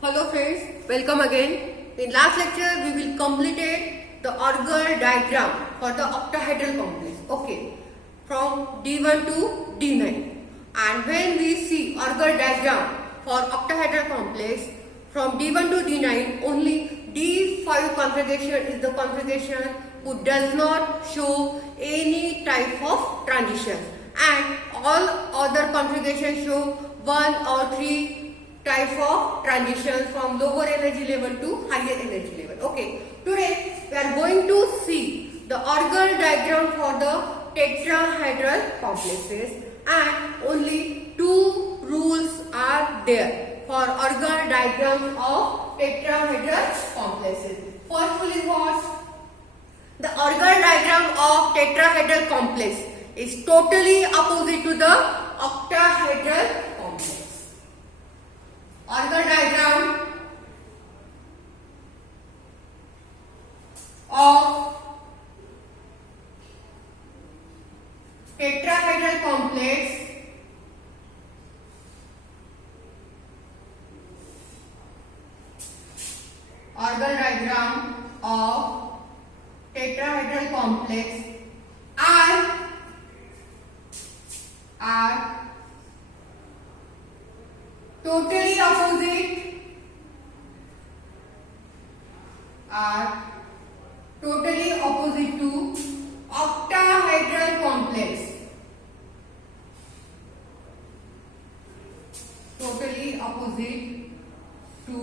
Hello friends, welcome again. In last lecture we will completed the Orgel diagram for the octahedral complex. Okay, from D1 to D9. And when we see Orgel diagram for octahedral complex from D1 to D9, only D5 configuration is the configuration who does not show any type of transition, and all other configurations show one or three type of transition from lower energy level to higher energy level. Okay, today we are going to see the Orgel diagram for the tetrahedral complexes, and only two rules are there for Orgel diagram of tetrahedral complexes. First rule is what? The Orgel diagram of tetrahedral complex is totally opposite to the octahedral complex. Orgel diagram of tetrahedral complex Orgel diagram of tetrahedral complex are totally opposite to octahedral complex. Totally opposite to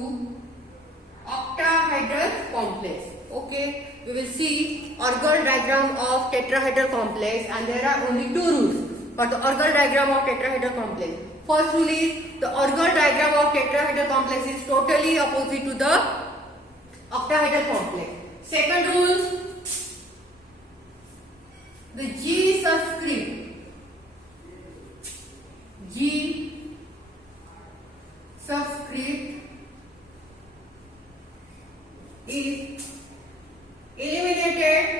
octahedral complex. Okay, we will see Orgel diagram of tetrahedral complex, and there are only two rules for the Orgel diagram of tetrahedral complex. First rule is the Orgel diagram of tetrahedral complex is totally opposite to the octahedral complex. Second rule, the G subscript is eliminated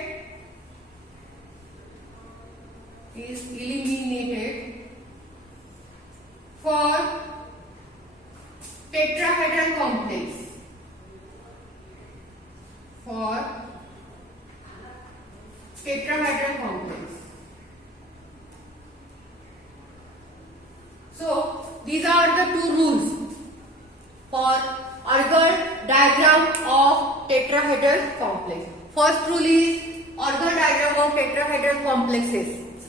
for tetrahedral complex. So these are the two rules for Orgel diagram of tetrahedral complex. First rule is Orgel diagram of tetrahedral complexes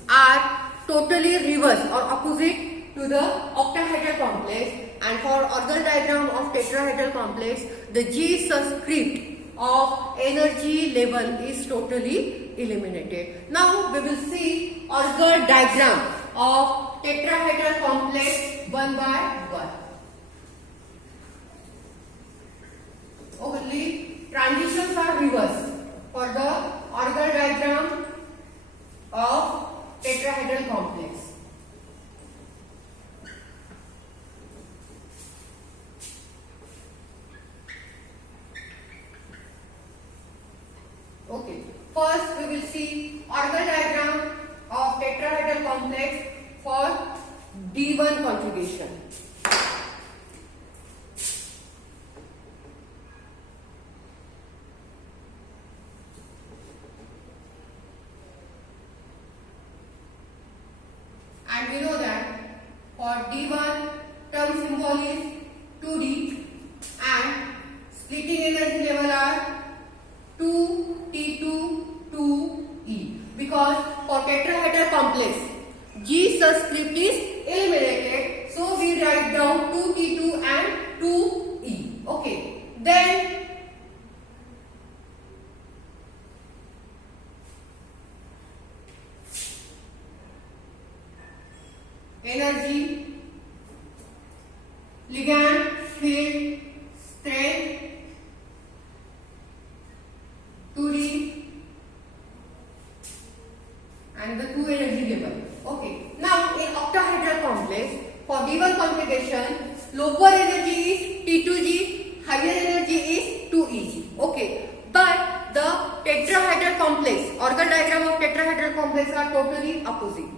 are totally reverse or opposite to the octahedral complex, and for Orgel diagram of tetrahedral complex, the G subscript of energy level is totally eliminated. Now we will see Orgel diagram of tetrahedral complex one by one. Only transitions are reversed for the Orgel diagram of tetrahedral complex. Okay, first we will see Orgel diagram of tetrahedral complex for D1 configuration. And we know that for D1 term symbol is 2D and splitting energy level are 2T2 2E, because for tetrahedral complex G subscript is eliminated, so we write down 2T2 and 2E. Okay, then energy, ligand, field, strength, 2D, and the 2 energy level. Okay, now in octahedral complex for D1 configuration, lower energy is T2G, higher energy is 2EG. Okay, but the tetrahedral complex, Orgel diagram of tetrahedral complex are totally opposite.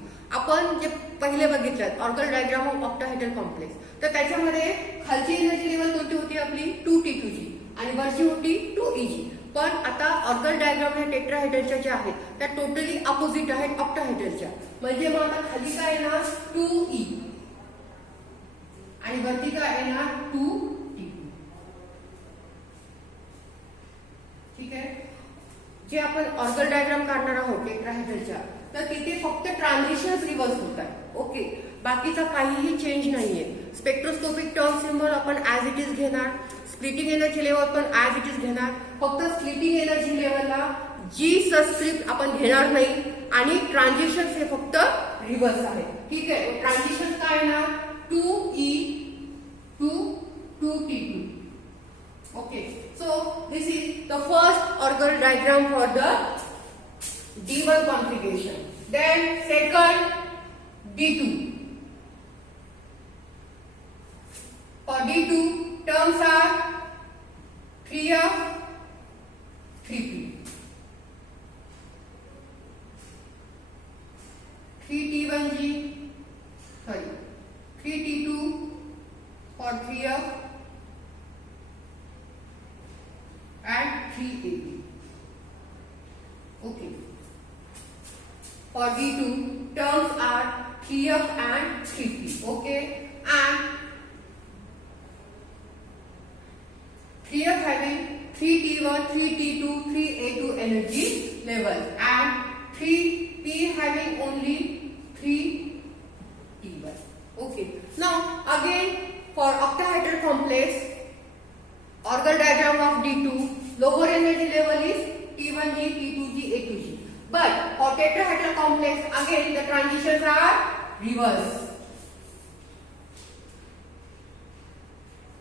आपण जे पहिले बघितलं Orgel diagram of octahedral complex, तर त्याच्यामध्ये खालची energy level कोणती होती आपली 2T2G आणि वरची होती 2Eg. पण आता ऑर्गल डायग्राम ह्या टेट्राहेड्रलच्या ज्या आहेत त्या टोटली अपोजिट आहेत ऑक्टाहेड्रलच्या. म्हणजे मग आता खाली काय येणार 2E आणि वरती काय येणार 2T2. ठीक आहे. जे आपण ऑर्गल डायग्राम काढणार आहोत टेट्राहेड्रलच्या, तर तिथे फक्त ट्रान्झिशन्स रिव्हर्स होत आहेत. ओके, बाकीचा काहीही चेंज नाहीये. स्पेक्ट्रोस्कोपिक टर्म सिम्बॉल आपण ऍज इट इज घेणार, स्प्लिटिंग एनर्जी लेवल पण ऍज इट इज घेणार. फक्त स्प्लिटिंग एनर्जी लेवलला जी सबस्क्रिप्ट आपण घेणार नाही आणि ट्रान्झिशन्स हे फक्त रिव्हर्स आहेत. ठीक आहे. ट्रान्झिशन काय येणार 2E to 2T2. Okay, so this is the first orgel diagram for the D1 configuration. Then second D2. For D2 terms are 3F, 3P, 3T1G, sorry, 3T2 for 3F and 3AB. Okay. For D2 terms are 3F and 3P. Okay. And 3F having 3T1, 3T2, 3A2 energy level and 3P having only 3T1. Okay. Now again for octahedral complex, orgel diagram of D2, lower energy level is T1G, T2G, A2G. But for tetrahedral complex, again the transitions are reverse.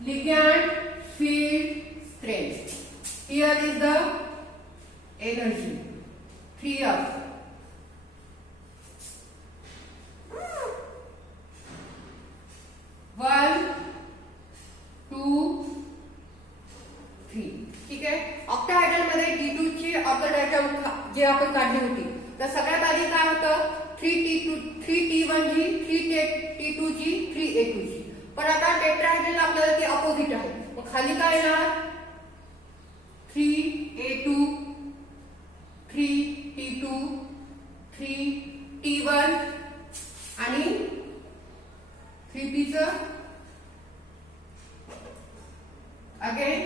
Ligand, field, strength. Here is the energy 3F. One, two, ठीक आहे. Octahedral मध्ये D2 ची Orgel diagram जे आपण काढली होती, तर सगळ्यात आधी काय होतं 3T1G, 3T2G, 3A2G. पण आता टेट्राहेड्रल आपल्याला ते अपोजिट आहे. मग खाली काय येणार 3A2, 3T2, 3T1 आणि 3P च again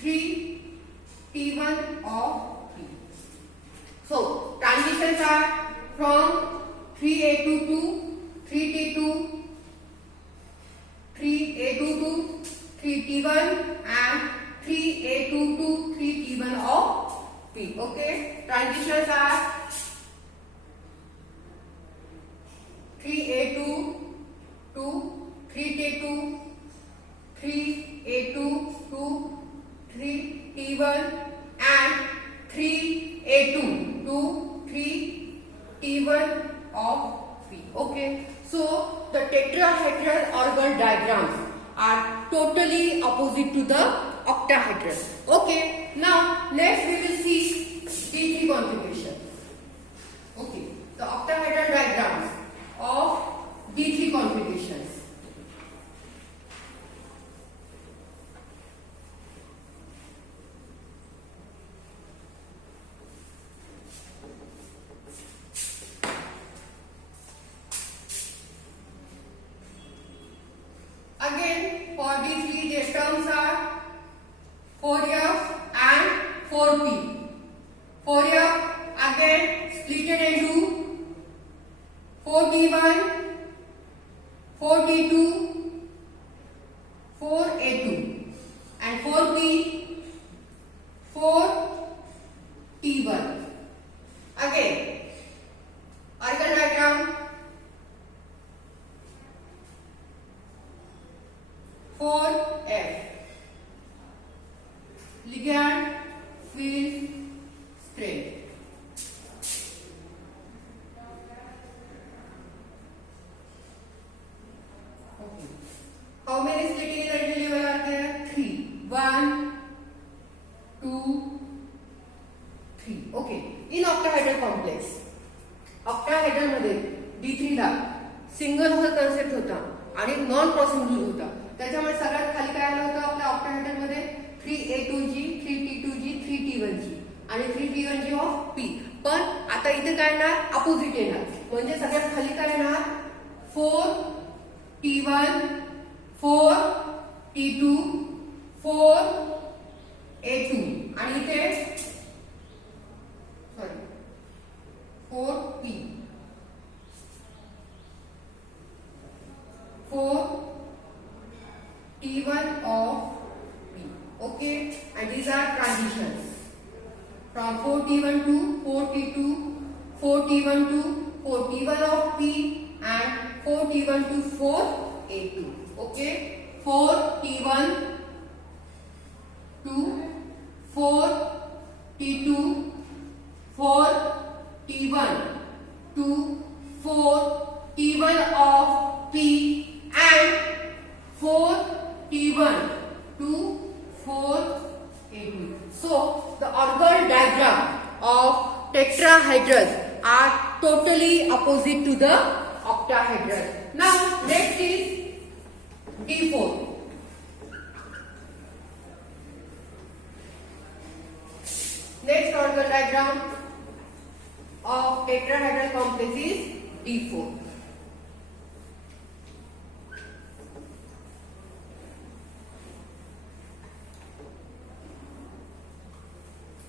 3T1 of P. So transitions are from 3A2 to 3T2, 3A2 to 3T1 and 3A2 to 3T1 of P. Okay, transitions are 3A2 to 3T2, 3A2 to 3T1 and 3A2 to 3T1 of P. Okay, so the tetrahedral orgel diagrams are totally opposite to the octahedral. Okay, now next we will see D3 configuration. Okay, the octahedral diagrams of D3 configurations. Again, for D3 the terms are 4F and 4P. 4F again splitted into 4T1, 4T2, 4A2 and 4P, 4T1. Again, orgel diagram 4F. Ligand, field, strength. Okay. How many splitting energy level are there? 3. 1, 2, 3. Okay. In octahedral complex, octahedral मध्ये D3 ला single होता. त्याच्यामुळे सगळ्यात खाली काय आलं होतं आपल्या octahedral मध्ये 3A2G 3T2G 3T1G आणि 3T1G ऑफ P. पण आता इथे काय येणार अपोजिट येणार म्हणजे सगळ्यात खाली काय येणार 4T1 4T2 4A2 आणि इथे 4P 4T1 of P. Okay, and these are transitions from 4T1 to 4T2, 4T1 to 4T1 of P, and 4T1 to 4A2. Okay, 4T1 to 4T2, 4T1 to 4T1 of P, and 4T1 to 4A2. So the orbital diagram of tetrahedrals are totally opposite to the octahedral. Now next is D4. Next orbital diagram of tetrahedral complex is D4.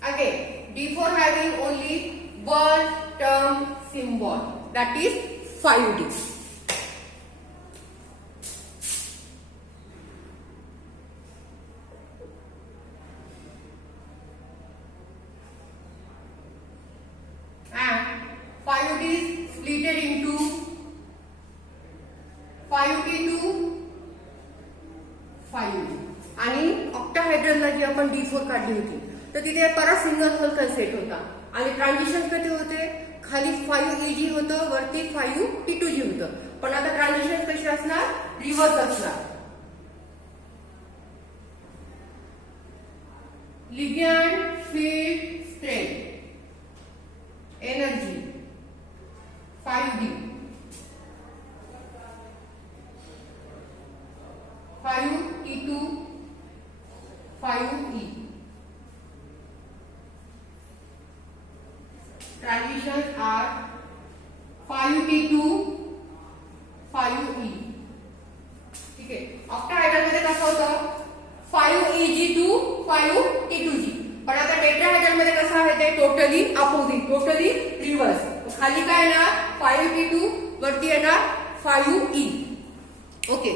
Again, D4 having only one term symbol, that is 5D. And 5D is splitted into 5T2 5D. आणि ऑक्टाहेड्रलला जी आपण D4 काढली होती तर तिथे परत single whole set होता आणि transition कसे होते खाली 5AG होतं वरती 5T2G होतं. पण आता ट्रान्झिशन कशी असणार रिव्हर्स असणार. Ligand field strength energy 5D 5T2 5E. Transitions are 5T2 5E. ठीक आहे. ऑक्टाहेड्रल मध्ये कसं होतं 5EG to 5T2G. पण आता टेट्राहेड्रल मध्ये कसं आहे ते टोटली अपोजिट टोटली रिव्हर्स. खाली काय येणार 5T2 वरती येणार 5E. Okay.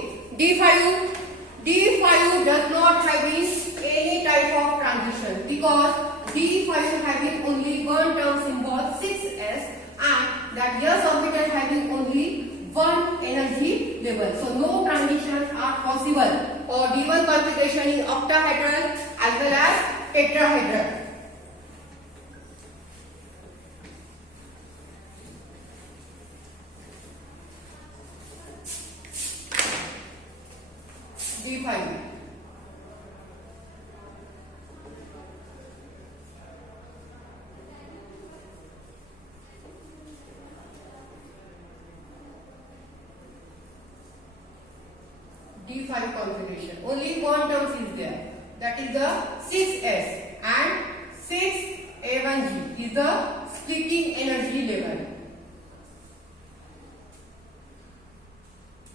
D5 does not having any type of transition because D5 having only one term symbol 6s and that S orbital having only one energy level. So no transitions are possible for D1 configuration in octahedral as well as tetrahedral. D5 configuration. Only one term is there. That is the 6s and 6A1G is the splitting energy level.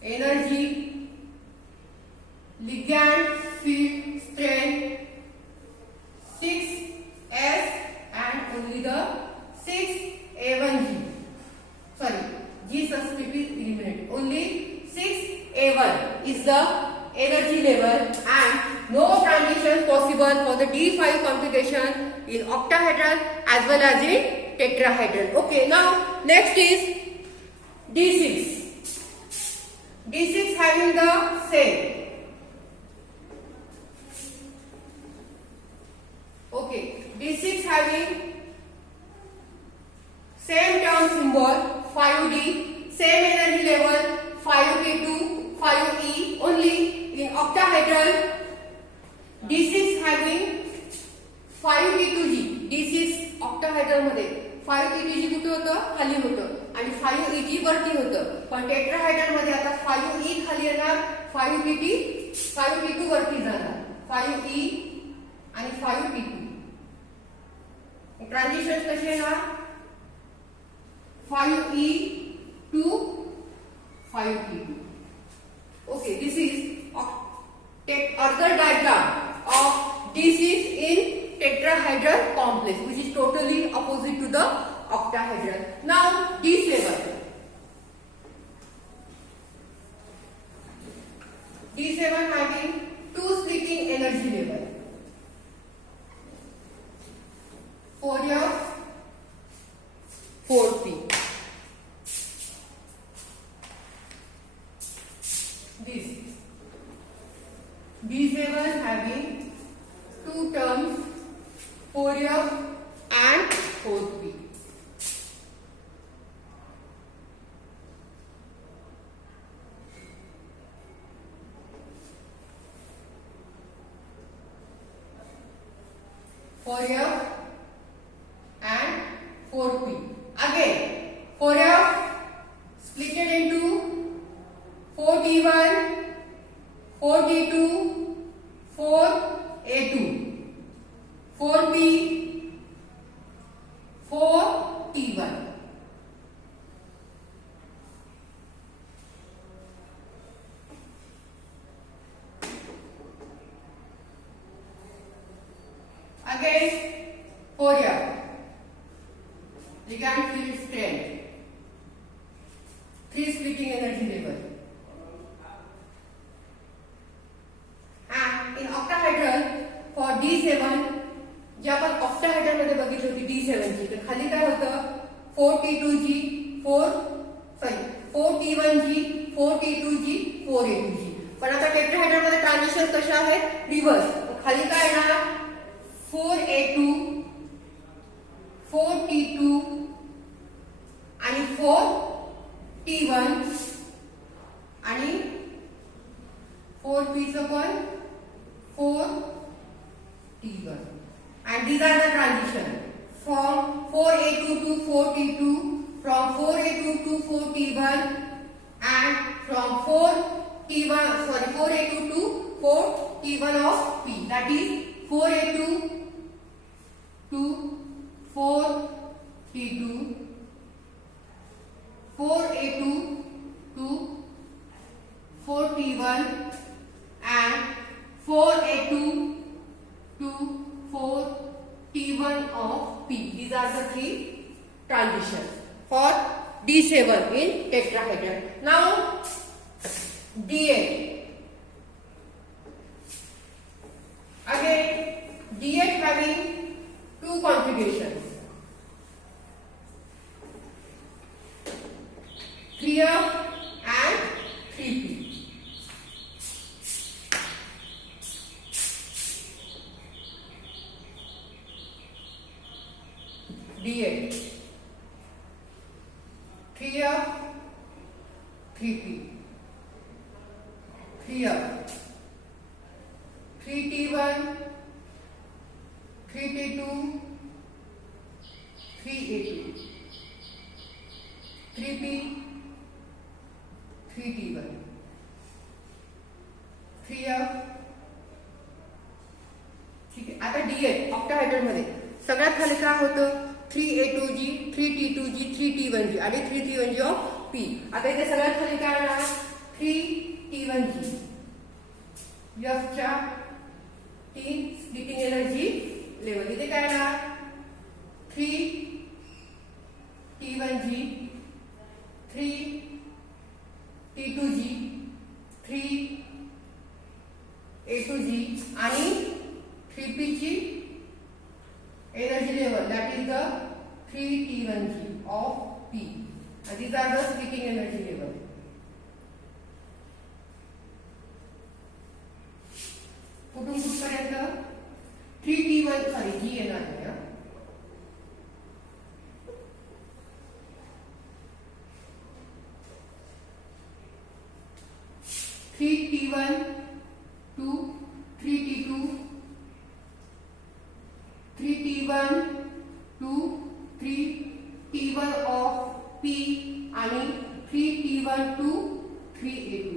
Energy, ligand field strength 6s and only the 6A1G. Sorry, G subscript is eliminated. Only 6A1 is the energy level and no transition possible for the D5 configuration in octahedral as well as in tetrahedral. Okay, now next is D6. D6 having the same. Okay, D6 having same term symbol 5D, same energy level 5T2 5E. Only in octahedral D6 having 5T2G. D6 octahedral मध्ये 5T2G कुठे होतं खाली होतं आणि 5EG वरती होतं. पण tetrahedral मध्ये आता 5E खाली येणार 5T 5T2 वरती जाणार 5E आणि 5T2. ट्रान्झिशन कसे येणार 5E to 5T2. Okay, this is Argand diagram of disease in tetrahedral complex, which is totally opposite to the octahedral. Now D7. D7 having two splitting energy level. 4F 4P. This D7 having two terms 4F and 4P. For F and 4P. Again, 4F splitted into 4T1, 4T2, 4A2, 4P, 4T1. Again, 4F. Ligand field strength. 3 splitting energy level. And in octahedral for D7 जे आपण octahedral मध्ये बघितली होती D7 ची तर खाली काय होतं 4T2G 4T1G 4T2G 4A2G. पण आता टेट्राहेड्रल मध्ये ट्रान्झिशन कशा आहेत रिव्हर्स. खाली काय येणार 4A2 4T2 आणि 4T1 आणि 4P चं पण 4T1. And these are the transition from 4A2 to 4T2, from 4A2 to 4T1, and from 4A2 to 4T1 of P. That is 4A2 to 4T2, 4A2 to 4T1, and 4A2 to 4T1 of P. These are the 3 transitions for D7 in tetrahedral. Now D8. Again, D8 having 2 configurations. 3F and 3P. D8. 3F 3P. 3F 3T1 3T2 3A2 3P 3T1 3F. ठीक आहे. आता D8 octahedral मध्ये सगळ्यात खाली काय होतं 3A2G 3T2G 3T1G आणि 3T1G of P. आता इथे सगळ्यात खाली काय येणार 3T1G. F च्या 3 स्प्लिटिंग एनर्जी लेवल. इथे काय येणार 3T1G 3T2G 3A2G आणि 3P ची energy level, that is the 3T1G of P, and these are the splitting energy level. कुठून कुठपर्यंत 3T1 सॉरी G येणार आहे 3T1 to 3T2 3T1 to 3T1 of P आणि 3T1 to 3A2.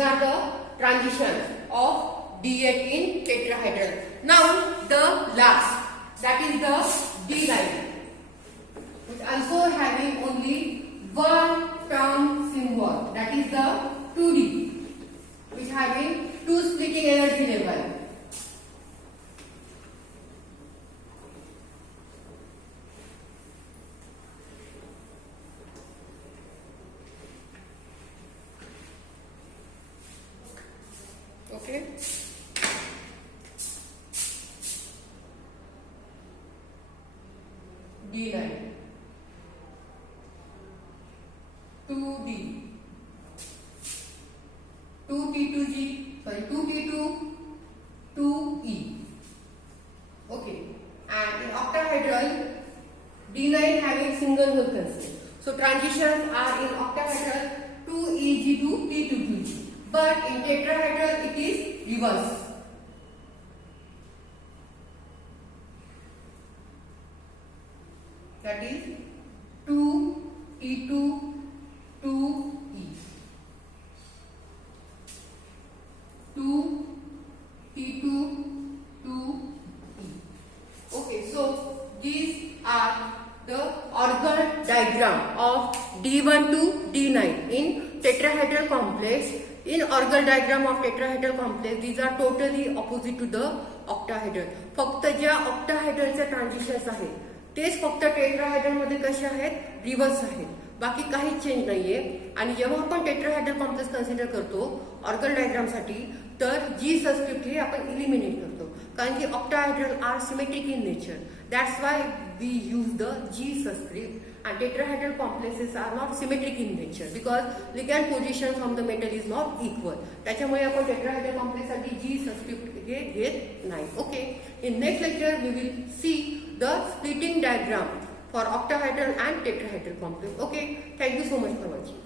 are the transitions of D8 in tetrahedral. Now the last, that is the D9, which also having only one term symbol, that is the 2D, which having two splitting energy level. Okay. D9, 2D, 2T2G, sorry, 2T2, 2E. Okay, and in octahedral, D9 having single hole constant. So transitions are in octahedral 2EG to T2G, but in tetrahedral it is reverse. That is 2T2, 2E. 2T2, 2E. Okay, so these are the organ diagram of D1 to D9 in tetrahedral complex. In organ diagram of tetrahedral complex, these are totally opposite to the octahedral. फक्त ज्या octahedralच्या transitions आहेत तेच फक्त tetrahedral मध्ये कसे आहेत, reverse आहेत, बाकी काहीच चेंज नाहीये. आणि जेव्हा आपण टेट्राहेड्रल कॉम्प्लेक्स कन्सिडर करतो ऑर्गन डायग्राम साठी, तर जी सबस्क्रिप्ट हे आपण इलिमिनेट करतो, कारण की octahedral are symmetric in nature. That's why we use the g subscript. and tetrahedral complexes are not symmetric in nature because ligand position from the metal is not equal. त्याच्यामुळे आपण tetrahedral complex साठी जी subscript हे घेत नाही. Okay, in next lecture we will see the splitting diagram for octahedral and tetrahedral complex. Okay, thank you so much for watching.